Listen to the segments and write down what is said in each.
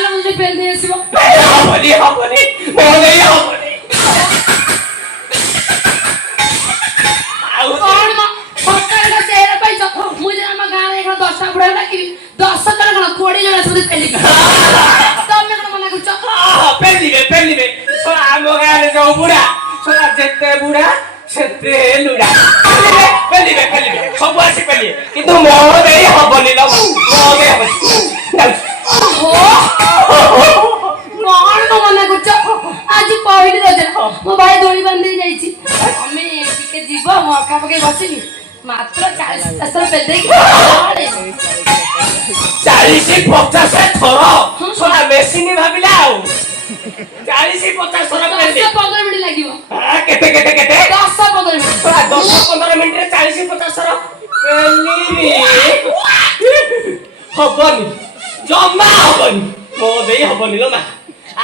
ଚାଲ ମୋତେ ପେଲି ଦେଇ ଆସିବ। ହବନି ହବନି ମୋ ଦେଇ ହବନି। ଆଉ କଣ ମ ସକାଳେ ଚେହେରା ପାଇଛ? ମୁଁ ଯେ ଆମ ଗାଁରେ ଏখানে 10ଟା ବୁଢା ଡାକିବି 10 ଜଣ କଣ 20 ଜଣ ସବୁ ପେଲିବି। ତମେ କଣ ମନା କରୁଛ? ପେଲିବେ ଶଳା ଆମ ଗାଁରେ ଯୋଉ ବୁଢା ଶଳା ଯେତେ ବୁଢା ସେତେ ଲୁଡା। ପେଲିବେ ସବୁ ଆସି ପେଲିବେ କିନ୍ତୁ ମୋ ଦେଇ ହବନି ଲୋ ମୋ ଦେଇ ହବନି। କଣ ମନା କରୁଛ? ଆଜି ପହିଲି ରଜ ମୋ ଭାଇ ଦୋଳି ବାନ୍ଧି ଯାଇଛି। ତମେ ଟିକେ ଯିବ ମୁଁ ଅଖା ପକେଇ ବସିବି ମାତ୍ର 40-50 ପେଲି ଦେଇକି 40-50 ଥର ଶଳା ମେସିନ ଭାବିଲା ଆଉ 40-50 ଥର ପେଲି 10-15 ମିନିଟ୍ ଲାଗିବ। କେତେ 10-15 ମିନିଟ୍। 10-15 ମିନିଟରେ 40-50 ଥର ପେଲିବି। ହବନି ଜମା ହବନି ମୋ ଦେଇ ହବନି ଲୋ ମା।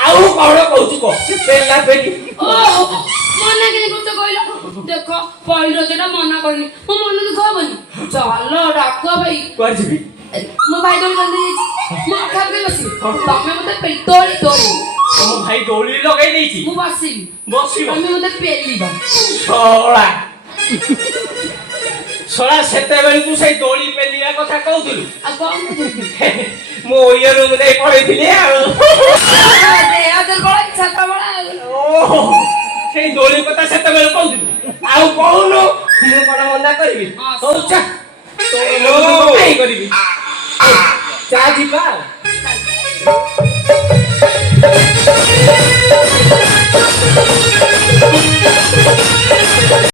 ଆଉ କଣ କହୁଛୁ କହ ପେଲା ପେଲି ମନା କେମିତି କରୁଛ କହିଲ? ଦେଖ ପହିଲି ରଜଟା ମନା କରିନି ମୋ ମନ ଦୁଃଖ ହବନି? ଚାଲ ଡାକୁଆ ଭାଇ। କୁଆଡେ ଯିବି? ମୋ ଭାଇ ଦୋଳି ବାନ୍ଧି ଯାଇଛି ମୁଁ ଅଖା ପକେଇ ବସିବି ତମେ ମତେ ଦୋଳି ତମ ଭାଇ ଦୋଳି ଲଗେଇ ଦେଇଛି ମୁଁ ବସିବି ତମେ ମତେ ପେଲିବ। ଶଳା ସେତେବେଳେ ତୁ ସେଇ ଦୋଳି ପେଲିବା କଥା କହୁଥିଲୁ ଆଉ କଣ ମୁଁ ଇଏ ରୁମ୍ ନେଇ ପଳେଇଥିଲି ଆଉ ସେଇ ଦୋଳି କଥା ସେତେବେଳେ କହୁଥିଲୁ ଆଉ କହୁନୁ ମୁଁ କଣ ମନା କରିବି? ହଉ ଚା କରିବି ଚା ଯିବା।